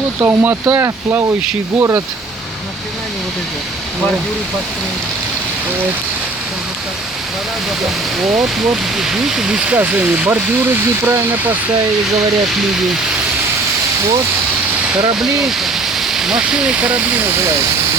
Вот Алмата, плавающий город. Нахрена они вот эти бордюры построили? Вот, видите, высказывание. Бордюры неправильно поставили, говорят люди. Вот, корабли, машины корабли называются.